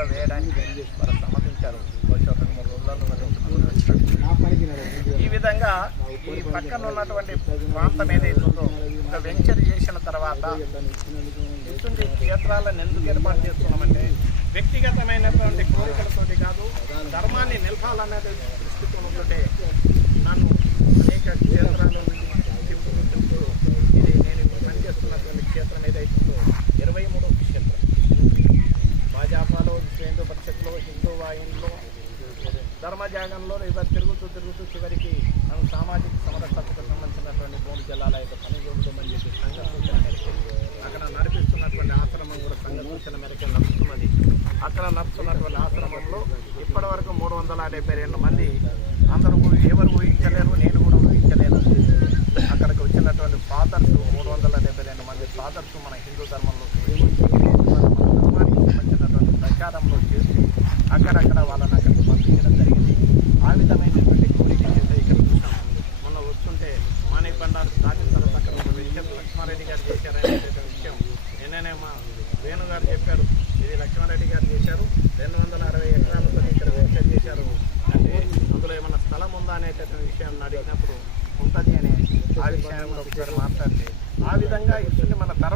కూడా వేయడానికి వారు సమ్మతించారు. బహుశా 2-3 రోజులలో ఈ విధంగా ఈ పక్కన ఉన్నటువంటి ప్రాంతం ఏదైతుందో ఒక వెంచర్ చేసిన తర్వాత ఇటువంటి క్షేత్రాలను ఎందుకు ఏర్పాటు చేస్తున్నామంటే వ్యక్తిగతమైనటువంటి కోరికలతోటి కాదు, ధర్మాన్ని నిలపాలనేది దృష్టితో ఉంటుంటే నన్ను అనేక క్షేత్రాలు ఇది నేను పనిచేస్తున్నటువంటి క్షేత్రం ఏదైతుందో 23వ క్షేత్రం. భాజపాలో, హిందూ పరిషత్లో, హిందూ వాహినిలో, ధర్మజాగంలో ఇవాళ తిరుగుతూ చివరికి మనం సామాజిక సమరసతకు సంబంధించినటువంటి 3 జిల్లాల యొక్క పని చూడమని చెప్పి సంఘ సూచన మేరకు అక్కడ నడిపిస్తున్నటువంటి ఆశ్రమం కూడా సంఘ సూచన మేరకు నడుస్తున్నది. అక్కడ నడుస్తున్నటువంటి ఆశ్రమంలో ఇప్పటి వరకు 372 మంది, అందరూ ఎవరు ఊహించలేరు, నేను కూడా ఊహించలేను. అక్కడికి వచ్చినటువంటి ఫాదర్స్ 372 మంది ఫాదర్స్ మన హిందూ ధర్మంలో మన ధర్మానికి సంబంధించినటువంటి ప్రచారంలో చేసి అక్కడక్కడ వాళ్ళని అక్కడికి పంపించడం జరిగింది. ఆ విధమైనటువంటి కోరిక చేస్తే ఇక్కడ చూసాం. మొన్న వస్తుంటే మాణిక్ బండారు దాటిన తర్వాత అక్కడ ఒక విషయం లక్ష్మారెడ్డి గారు చేశారనేటువంటి విషయం నిన్ననే మా వేణు గారు చెప్పారు. ఇది లక్ష్మారెడ్డి గారు చేశారు, 260 ఎకరాలతో ఇక్కడ వెంచర్ చేశారు అంటే అందులో ఏమన్నా స్థలం ఉందా అనేటటువంటి విషయాన్ని అడిగినప్పుడు ఉంటుంది అని ఆ విషయంలో ఒకసారి మాట్లాడితే ఆ విధంగా ఇస్తుంది మన